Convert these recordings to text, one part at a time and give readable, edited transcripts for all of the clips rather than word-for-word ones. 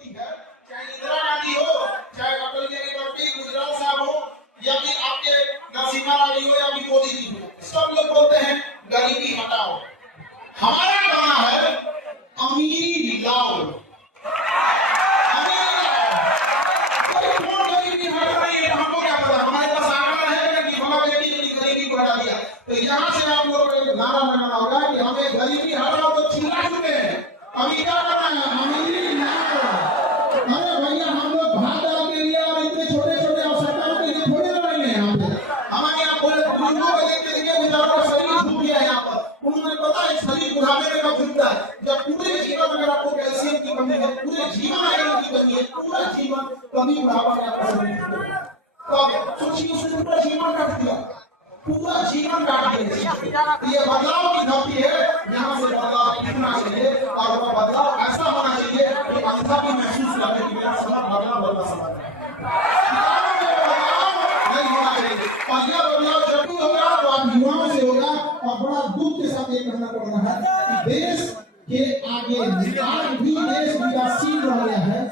ठीक है, चाहे इंदिरा गांधी हो, चाहे अटल बिहारी वाजपेयी, गुजराल साहब हो, या फिर आपके नरसिम्हा राव हो, या फिर मोदी जी हो, सब लोग बोलते हैं गरीबी हटाओ। हमारा कहना है अमीरी लाओ। हमको क्या पता, हमारे पास आंकड़ा है कि फला व्यक्ति ने गरीबी को हटा दिया। तो यहाँ से आप लोग को नारा लगाना होगा कि हमें गरीबी हटाओ। तो चिल्ला चुके हैं, अभी क्या करना है, अमीरी लाओ। अरे भैया, हम लोग भात दाल के लिए और इतने छोटे छोटे आवश्यकताओं के लिए थोड़े रहेंगे यहाँ पे। हमारे यहाँ पूरे बुजुर्गों को देखते देखते बेचारों का शरीर झुक गया है। यहाँ पर उन्हें पता है शरीर बुढ़ापे में कब झुकता है, जब पूरे जीवन अगर आपको कैल्शियम की कमी है, पूरे जीवन आयरन की कमी है, पूरा जीवन कभी बुढ़ापा में आपका शरीर झुकेगा। तो सोचिए, उसने पूरा जीवन काट दिया, पूरा जीवन काट दिया। ये बदलाव की धरती है, यहाँ से बदलाव दिखना चाहिए और वो बदलाव ऐसा होना चाहिए कि अंधा भी महसूस करे कि मेरा समाज बदला समाज नहीं होना चाहिए। और यह बदलाव जब भी होगा तो आप युवाओं से होगा। और बड़ा दुख के साथ ये कहना पड़ रहा है कि देश के आगे आज भी देश विकासशील रह गया है।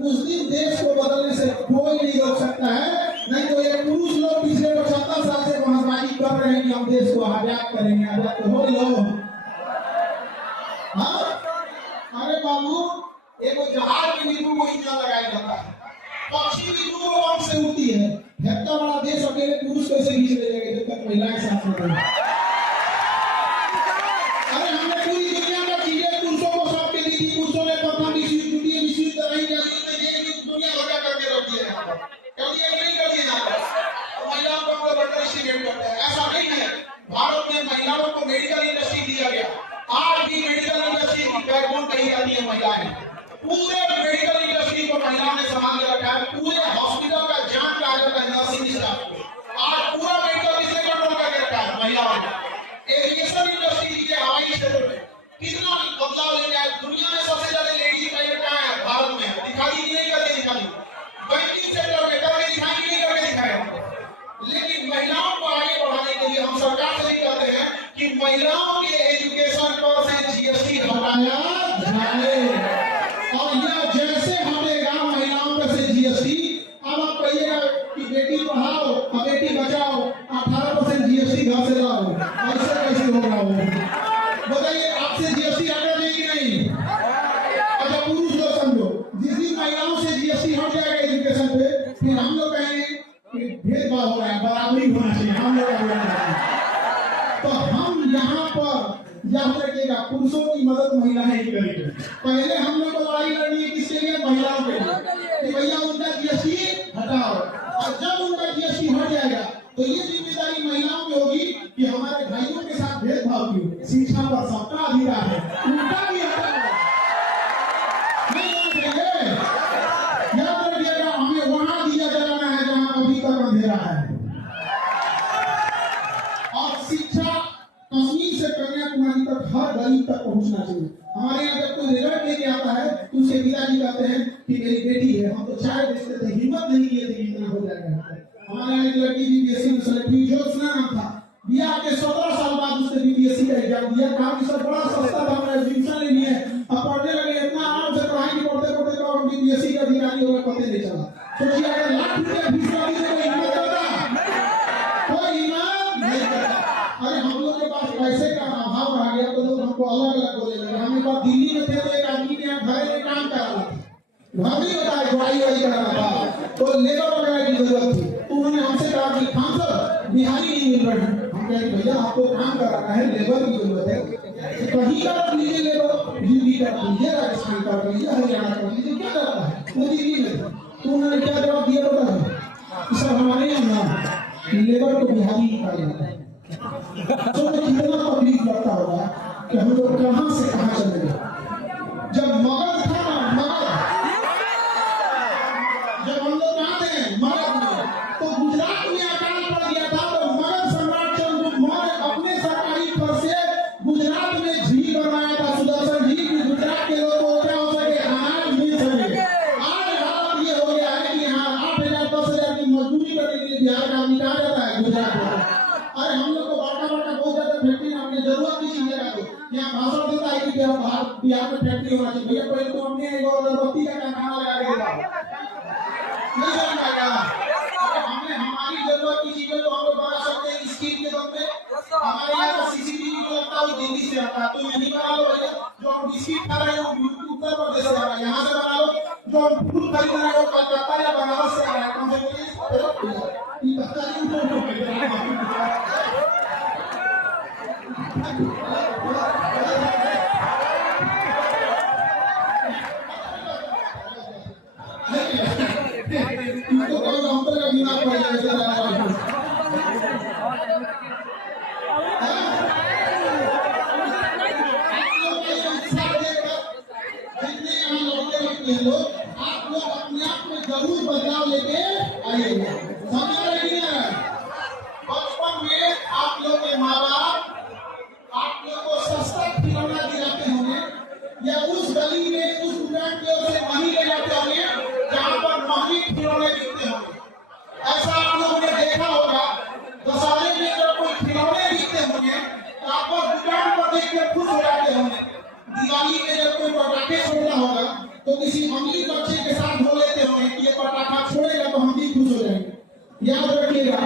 उस दिन देश को बदलने से कोई नहीं रोक सकता है। नहीं तो ये पुरुष लोग पिछले 75 साल से बहसबाजी कर रहे हैं कि हम देश को आजाद करेंगे। आजाद तो हो लो। हाँ, अरे बाबू, एक जहाज के नींबू को इंजन लगाया जाता है, पक्षी भी दूर वहां से उड़ती है। इतना बड़ा देश अकेले पुरुष कैसे खींच ले जाएंगे जब तक महिलाएं साथ में रहें? अरे हमने पूरी दुनिया में चीजें पुरुषों को सौंप के दी थी। पुरुषों ने प्रथम विश्व, द्वितीय विश्व, दुनिया भगा करके रख दिया है। कभी एक नहीं कर दिया महिलाओं को हम अंडरएस्टिमेट करते हैं, ऐसा नहीं है। भारत में महिलाओं को मेडिकल इंडस्ट्री दिया गया। आज भी मेडिकल इंडस्ट्री की बैकबोन कही जाती है महिलाएं। पूरे मेडिकल इंडस्ट्री को महिलाओं ने संभाल के रखा है। पूरे हॉस्पिटल का जान कहा जाता है नर्सिंग स्टाफ को। आज पूरा मेडिकल किसने कंट्रोल करके रखा है? महिलाओं ने। एविएशन इंडस्ट्री के हवाई क्षेत्र में कितना बदलाव लेके आए। दुनिया में सबसे ज्यादा लेडीज पायलट कहाँ है? भारत में। दिखा दी नहीं करके दिखा दी। बैंकिंग सेक्टर में करके दिखाई नहीं करके दिखाया। लेकिन महिलाओं को आगे बढ़ाने के लिए हम सरकार से कहते हैं कि महिलाओं के एजुकेशन पर से जीएसटी हटाया जाए। और यह जैसे हटेगा महिलाओं पर से जीएसटी, अब आप कहिएगा कि बेटी पढ़ाओ और बेटी बचाओ, 18% जीएसटी घर से लाओ, ऐसे कैसे होगा? बताइए, आपसे जीएसटी हटा देगी नहीं? अच्छा पुरुष लोग समझो, जिस दिन महिलाओं से जीएसटी हट जाएगा एजुकेशन पे, फिर हम लोग कहेंगे कि भेदभाव हो रहा है, बराबरी होना चाहिए। हम लोग तो हम यहाँ पर याद रखिएगा, पुरुषों की मदद महिलाएं ही करेंगे। पहले हम लोग को लड़ाई लड़नी है किसके लिए? महिलाओं के लिए, कि भैया उनका जीएसटी हटाओ। और जब उनका जीएसटी हट जाएगा तो ये जिम्मेदारी महिलाओं की होगी कि हमारे भाइयों के साथ भेदभाव क्यों? शिक्षा पर सबका अधिकार है, उनका भी हटाओ। नहीं याद रखिएगा, हमें वहां दिया जलाना है जहां अभी तक अंधेरा है। और शिक्षा कश्मीर से कन्याकुमारी तक हर गरीब तक पहुंचना चाहिए। हमारे यहाँ जब कोई रिजल्ट लेके आता है तो उसके पिताजी कहते हैं कि मेरी बेटी है। हम तो चाय बेचते थे, हिम्मत नहीं किए थे कि इतना हो जाएगा। हमारे यहाँ एक लड़की बीपीएससी में सेलेक्ट हुई, ज्योत्सना नाम था। बिहार के 17 साल बाद उसने बीपीएससी का एग्जाम दिया। कहा कि सर बड़ा सस्ता था, हमने एडमिशन ले लिए, अब पढ़ने लगे। इतना आराम से पढ़ाई पढ़ते पढ़ते तो हम बीपीएससी का अधिकारी हो गए, पता नहीं चला। सोचिए, अगर लाख रुपया फीस का कोई हिम्मत करता, कोई हिम्मत नहीं करता। अरे हम लोग के पास पैसे का अभाव भाव आ गया तो लोग हमको अलग अलग बोले लगे। हम एक बार दिल्ली में थे तो एक आदमी के यहाँ घर में काम कर रहा था, घर ही होता है, जुआई वाई कर रहा था, तो लेबर वगैरह की जरूरत थी। तो उन्होंने हमसे कहा कि खान सर बिहारी नहीं मिल रहे हैं। हम कहे भैया आपको काम कराना है, लेबर की जरूरत है, कहीं का रख लीजिए लेबर, यूपी का रख लीजिए, राजस्थान का रख लीजिए, हरियाणा का रख लीजिए, क्या करता है वो दिल्ली में। तो उन्होंने क्या जवाब दिया पता है, सर हमारे यहाँ लेबर को बिहारी ही कहा जाता है। तो कितना तकलीफ लगता होगा कि हम लोग कहाँ से कहाँ चले गए। जब मगध था ना, मगध जब हम लोग कहाँ थे मगध में, तो गुजरात में अकाल पड़ गया था, तो मगध सम्राट चंद्रगुप्त मौर्य अपने सरकारी पद से गुजरात में झील बनवाया था, सुदर्शन झील, की गुजरात के लोगों को क्या हो सके, अनाज मिल सके। आज हालत ये हो गया है कि यहाँ 8,000 10,000 की मजदूरी करने के लिए बिहार का आदमी कहाँ जाता है, गुजरात में। अरे हम लोग को बड़ा बहुत ज्यादा फैक्ट्री अपनी जरूरत की चीजें रखो, यहाँ भाषण देता है कि बिहार में फैक्ट्री होना चाहिए। भैया पहले तो हमने एक अगरबत्ती का कारखाना लगा दिया, नहीं समझ पाएगा। हमें हमारी जरूरत की चीजें तो हम लोग बना सकते हैं स्कीम के दम पे। हमारे यहाँ का सीसीटीवी जो लगता है वो दिल्ली से आता है, तो यही बना लो भैया। जो हम बिस्किट खा रहे हैं वो उत्तर प्रदेश से आ रहा है, यहाँ से बना लो। जो हम फूल खरीद रहे हैं वो कलकत्ता या बनारस से आ रहा है, कम से कम आप लोग अपने आप में जरूर बदलाव लेके आइएगा। समझ रहे हैं? बचपन में आप लोग के माँ बाप आप लोग को सस्ता खिलौना दिलाते होंगे, या उस गली में उस दुकान की ओर से वहीं ले जाते होंगे जहाँ पर महंगे खिलौने बिकते होंगे। ऐसा आप लोगों ने देखा होगा, दशहरे में जब कोई खिलौने बिकते होंगे तो आप लोग दुकान पर देख कर खुश हो जाते होंगे। दिवाली में जब कोई पटाखे छोड़ना होगा तो किसी अमीर बच्चे के साथ हो लेते होंगे कि ये पटाखा छोड़ेगा तो हम भी खुश हो जाएंगे। याद रखिएगा,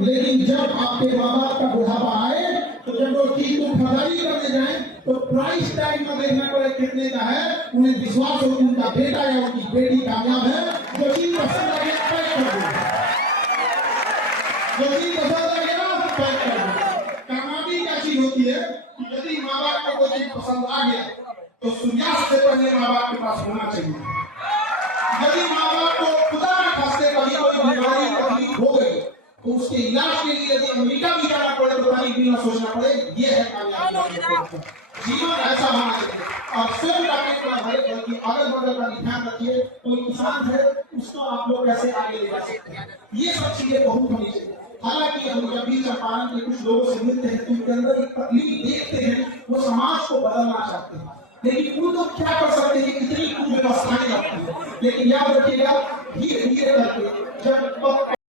लेकिन जब आपके माँ बाप का बुढ़ापा आए तो जब वो चीज को खरीदारी करने जाए तो प्राइस टैग में देखना पड़े कितने का है। उन्हें विश्वास हो कि उनका बेटा या उनकी बेटी कामयाब है, जो चीज पसंद आ गया पैक कर दो, जो चीज पसंद आ गया पैक कर दो। कामयाबी क्या चीज होती है कि यदि माँ बाप को कोई चीज पसंद आ गया तो सूर्यास्त से पहले माँ बाप के पास होना चाहिए। यदि माँ बाप को खुदा में खांसते कभी कोई बीमारी तकलीफ हो गई तो उसके इलाज के लिए यदि अमेरिका भी जाना पड़े तो तारीख भी ना सोचना पड़े। ये है कामयाबी। जीवन ऐसा होना चाहिए। और स्वयं बल्कि अगल बगल का ध्यान रखिए। कोई किसान है उसको आप लोग कैसे आगे ले जा सकते हैं, ये सब चीजें बहुत होनी चाहिए। हालांकि हम जब भी चंपारण के कुछ लोगों से मिलते हैं तो उनके अंदर एक तकलीफ देखते हैं, वो समाज को बदलना चाहते हैं, लेकिन वो लोग क्या कर सकते हैं, इतनी कुव्यवस्थाएं लगती है। लेकिन याद रखिएगा, धीरे धीरे करके जब